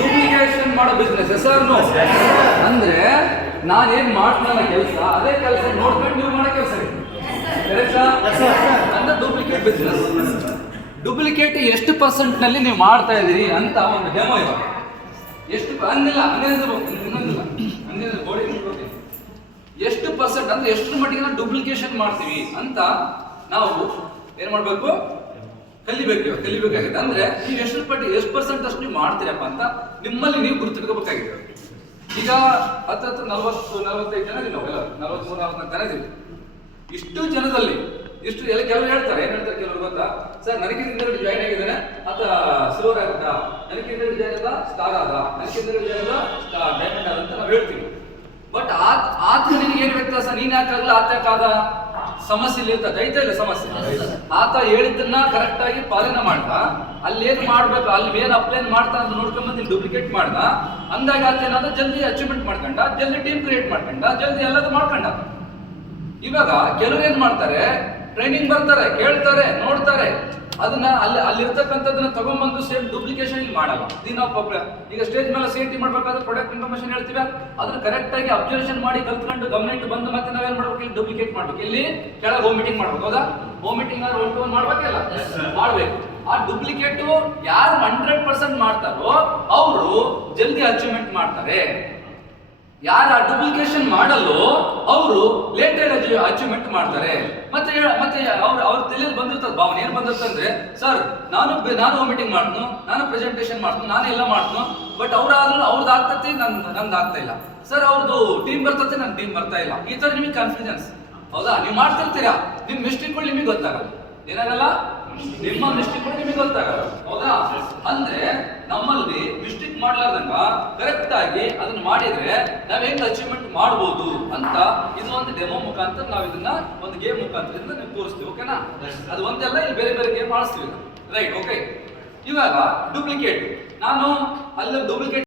Duplication ಮಾಡೋ business sir ಅಂದ್ರೆ ನಾನೇನ್ ಮಾಡ್ತಾನ ಕೆಲಸ ಅದೇ ಕೆಲಸ ನೋಡ್ಕೊಂಡು ನೀವು ಮಾಡೋ ಕೆಲಸ ಅಂದ್ರೆ ಡೂಪ್ಲಿಕೇಟ್ ಬಿಸ್ನೆಸ್. ಡೂಪ್ಲಿಕೇಟ್ ಎಷ್ಟು ಪರ್ಸೆಂಟ್ ನಲ್ಲಿ ನೀವು ಮಾಡ್ತಾ ಇದೀರಿ ಅಂತ ಒಂದು ಡೆಮೋ ಇವಾಗ ಎಷ್ಟು ಅಂದಿಲ್ಲ ಇನ್ನೊಂದಿಲ್ಲ ಬೋಡಿ ಎಷ್ಟು ಪರ್ಸೆಂಟ್ ಅಂದ್ರೆ ಎಷ್ಟು ಮಟ್ಟಿಗೆ ನಾವು ಡೂಪ್ಲಿಕೇಶನ್ ಮಾಡ್ತೀವಿ ಅಂತ ನಾವು ಏನ್ ಮಾಡ್ಬೇಕು ಕಲಿಬೇಕಾಗಿದೆ. ಅಂದ್ರೆ ನೀವು ಎಷ್ಟು ಪರ್ಸೆಂಟ್ ಅಷ್ಟು ನೀವು ಮಾಡ್ತೀರಪ್ಪ ಅಂತ ನಿಮ್ಮಲ್ಲಿ ನೀವು ಗುರುತಿಡ್ಕೋಬೇಕಾಗಿದೆ. ಈಗ ಹತ್ರ 40-45 ಜನ ಇದ್ದೀವಿ ನಾವೆಲ್ಲ, 43-44 ಜನ ಇದ್ದೀವಿ. ಇಷ್ಟು ಜನದಲ್ಲಿ ಇಷ್ಟು ಎಲ್ಲ ಕೆಲವರು ಹೇಳ್ತಾರೆ, ಏನ್ ಹೇಳ್ತಾರೆ ಕೆಲವರು ಗೊತ್ತಾ, ಸರ್ ನನಗಿಂತ ಜಾಯ್ನ್ ಆಗಿದ್ದಾನೆ ಆತ ಸಿಲ್ವರ್ ಆಗುತ್ತಾ, ನನಗಿಂತ ಜಾಯ್ನ್ ಆದ ಸ್ಟಾರ್ ಆದ, ನನಗಿಂತ ಜಾಯ್ನ್ ಆದ ಡೈಮಂಡ್ ಆದ ಅಂತ ನಾವು ಹೇಳ್ತೀವಿ. ಬಟ್ ಆತ ನಿನಗೆ ಏನ್ ವ್ಯತ್ಯಾಸ, ನೀನ್ ಯಾಕಾಗಲ್ಲ ಆತ ಯಾಕಾದ, ಸಮಸ್ಯೆ ಇರ್ತದೆ, ಐತಾ ಇಲ್ಲ ಸಮಸ್ಯೆ. ಆತ ಹೇಳಿದ್ದನ್ನ ಕರೆಕ್ಟ್ ಆಗಿ ಪಾಲನೆ ಮಾಡ್ದ, ಅಲ್ಲಿ ಏನ್ ಮಾಡ್ಬೇಕು, ಅಲ್ಲಿ ಏನ್ ಅಪ್ಲೈನ್ ಮಾಡ್ತಾ ಅಂತ ನೋಡ್ಕೊಂಡ್ ಡೂಪ್ಲಿಕೇಟ್ ಮಾಡ್ದ, ಅಂದಾಗ ಆತ ಏನಾದ್ರು ಜಲ್ದಿ ಅಚೀವ್ಮೆಂಟ್ ಮಾಡ್ಕೊಂಡ, ಜಲ್ದಿ ಟೀಮ್ ಕ್ರಿಯೇಟ್ ಮಾಡ್ಕೊಂಡ, ಜಲ್ದಿ ಎಲ್ಲದೂ ಮಾಡ್ಕೊಂಡ. ಇವಾಗ ಕೆಲವರು ಏನ್ ಮಾಡ್ತಾರೆ, ಟ್ರೈನಿಂಗ್ ಬರ್ತಾರೆ, ಕೇಳ್ತಾರೆ, ನೋಡ್ತಾರೆ, ಅದನ್ನ ಅಲ್ಲಿರ್ತಕ್ಕಂಥದ್ದನ್ನ ತಗೊಂಡ್ಬಂದು ಸೇಮ್ ಡೂಪ್ಲಿಕೇಶನ್ ಇಲ್ಲಿ ಮಾಡಲ್ಲ. ಈಗ ಸ್ಟೇಜ್ ಮೇಲೆ CNT ಮಾಡ್ಬೇಕಾದ್ರೆ ಪ್ರಾಡಕ್ಟ್ ಇನ್ಫಾರ್ಮೇಶನ್ ಹೇಳ್ತೀವಿ, ಅದನ್ನ ಕರೆಕ್ಟ್ ಆಗಿ ಅಬ್ಸರ್ವೇಷನ್ ಮಾಡಿ ಕಲ್ತ್ಕೊಂಡು ಗಮನಿಟ್ಟು ಬಂದು ಮತ್ತೆ ನಾವೇನ್ ಮಾಡ್ಬೇಕು, ಇಲ್ಲಿ ಡೂಪ್ಲಿಕೇಟ್ ಮಾಡ್ಬೇಕು. ಇಲ್ಲಿ ಕೆಳಗೆ ಹೋಮ್ ಮೀಟಿಂಗ್ ಮಾಡ್ಬೇಕು, ಹೌದಾ? ಹೋಮ್ ಮೀಟಿಂಗ್ ಆದ್ರೆ 1-to-1 ಮಾಡ್ಬೇಕಲ್ಲ, ಮಾಡ್ಬೇಕು. ಆ ಡೂಪ್ಲಿಕೇಟ್ ಯಾರು 100% ಮಾಡ್ತಾರೋ ಅವರು ಜಲ್ದಿ ಅಚೀವ್ಮೆಂಟ್ ಮಾಡ್ತಾರೆ. ಯಾರು ಆ ಡೂಪ್ಲಿಕೇಶನ್ ಮಾಡಲ್ಲೋ ಅವರು ಲೇಟ್ ಆಗಿ ಅಚೀವ್ಮೆಂಟ್ ಮಾಡ್ತಾರೆ. ಮತ್ತೆ ಅವ್ರ ತಲೆಯಲ್ಲಿ ಬಂದಿರ್ತದೆ ಭಾವನೆ, ಏನ್ ಬಂದಿರ್ತಂದ್ರೆ, ಸರ್ ನಾನು ಮೀಟಿಂಗ್ ಮಾಡ್ತು, ನಾನು ಪ್ರೆಸೆಂಟೇಷನ್ ಮಾಡ್ತು, ನಾನು ಎಲ್ಲ ಮಾಡ್ತು, ಬಟ್ ಅವ್ರಾದ್ರೂ ಅವ್ರದ್ದು ಆಗ್ತತೆ, ನಂದು ಆಗ್ತಾ ಇಲ್ಲ. ಸರ್ ಅವ್ರದ್ದು ಟೀಮ್ ಬರ್ತತೆ, ನನ್ನ ಟೀಮ್ ಬರ್ತಾ ಇಲ್ಲ. ಈ ತರ ನಿಮಗೆ ಕನ್ಫ್ಯೂಷನ್ಸ್, ಹೌದಾ? ನೀವು ಮಾಡ್ತಿರ್ತೀರಾ, ನಿಮ್ ಮಿಸ್ಟೇಕ್ಗಳು ನಿಮಗೆ ಗೊತ್ತಾಗಲ್ಲ, ಏನಾಗಲ್ಲ, ನಿಮ್ಮ ಮಿಸ್ಟೇಕ್ಗಳು ನಿಮಗೆ ಗೊತ್ತಾಗಲ್ಲ, ಹೌದಾ? ಅಂದ್ರೆ ನಮ್ಮಲ್ಲಿ ಮಿಸ್ಟೇಕ್ ಮಾಡ್ಲಾರ್ದಂಗ ಕರೆಕ್ಟ್ ಆಗಿ ಅದನ್ನ ಮಾಡಿದ್ರೆ ನಾವ್ ಹೆಂಗ್ ಅಚೀವ್ಮೆಂಟ್ ಮಾಡ್ಬೋದು ಅಂತ ಇದು ಒಂದು ಡೆಮೋ ಮುಖಾಂತರ ನಾವು ಇದನ್ನ ಒಂದು ಗೇಮ್ ಮುಖಾಂತರ ನೀವು ತೋರಿಸ್ತೀವಿ, ಓಕೆನಾ? ಅದು ಒಂದೆಲ್ಲ ಇಲ್ಲಿ ಬೇರೆ ಬೇರೆ ಗೇಮ್ ಆಡಿಸ್ತೀವಿ, ರೈಟ್? ಓಕೆ. ಇವಾಗ ಡೂಪ್ಲಿಕೇಟ್, ನಾನು ಅಲ್ಲಿ ಡೂಪ್ಲಿಕೇಟ್